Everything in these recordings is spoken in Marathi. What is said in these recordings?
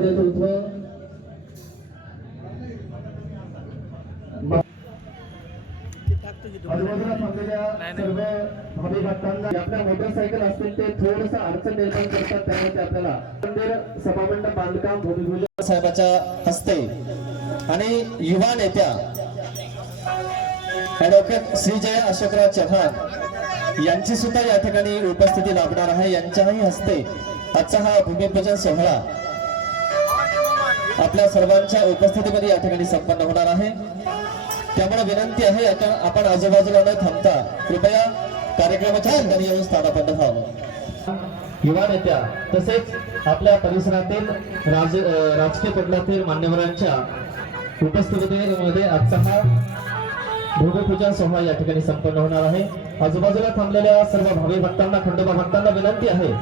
नेतृत्व आजूबाजूला थांबलेल्या सर्व भक्तांना आपल्या मोटरसायकल असतील ते थोडस अडचण निर्माण करतात त्यामुळे ते आपल्याला मंदिर सभामंडप बांधकाम भूमिपूजन साहेबाच्या हस्ते आणि युवा नेत्या ऍडव्होकेट श्रीजय अशोकराव चव्हाण यांची सुद्धा या ठिकाणी उपस्थिती लाभणार आहे. यांच्याही हस्ते आजचा हा भूमिपूजन सोहळा आपल्या सर्वांच्या उपस्थितीमध्ये या ठिकाणी संपन्न होणार आहे. त्यामुळे विनंती आहे आता आपण आजूबाजूला न थांबता कृपया कार्यक्रमाच्या ठिकाणी येऊन स्थानापन्न व्हावं. युवा नेत्या तसेच आपल्या परिसरातील राज राजकीय पटलातील मान्यवरांच्या उपस्थितीमध्ये आजचा हा भूमिपूजन सोहळा या ठिकाणी संपन्न होणार आहे. आजूबाजूला थांबलेल्या सर्व भावी भक्तांना खंडोबा भक्तांना विनंती आहे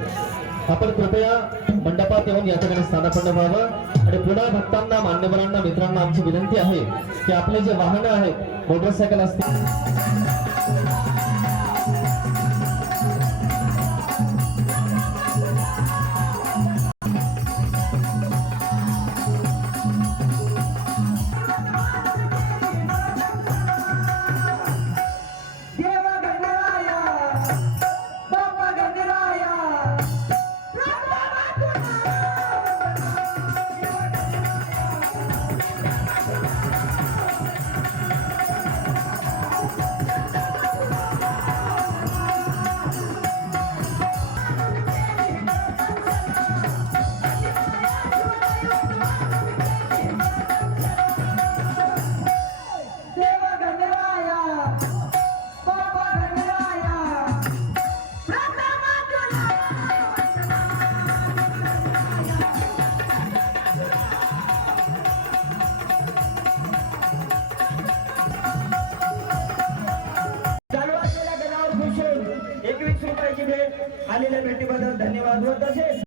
आपण कृपया मंडपात येऊन या ठिकाणी स्थानापन्न व्हावं. आणि पुन्हा भक्तांना मान्यवरांना मित्रांना आमची विनंती आहे की आपले जे वाहनं आहेत मोटरसायकल असतील. एकवीस रुपयाची भेट आलेल्या भेटीबद्दल धन्यवाद व तसेच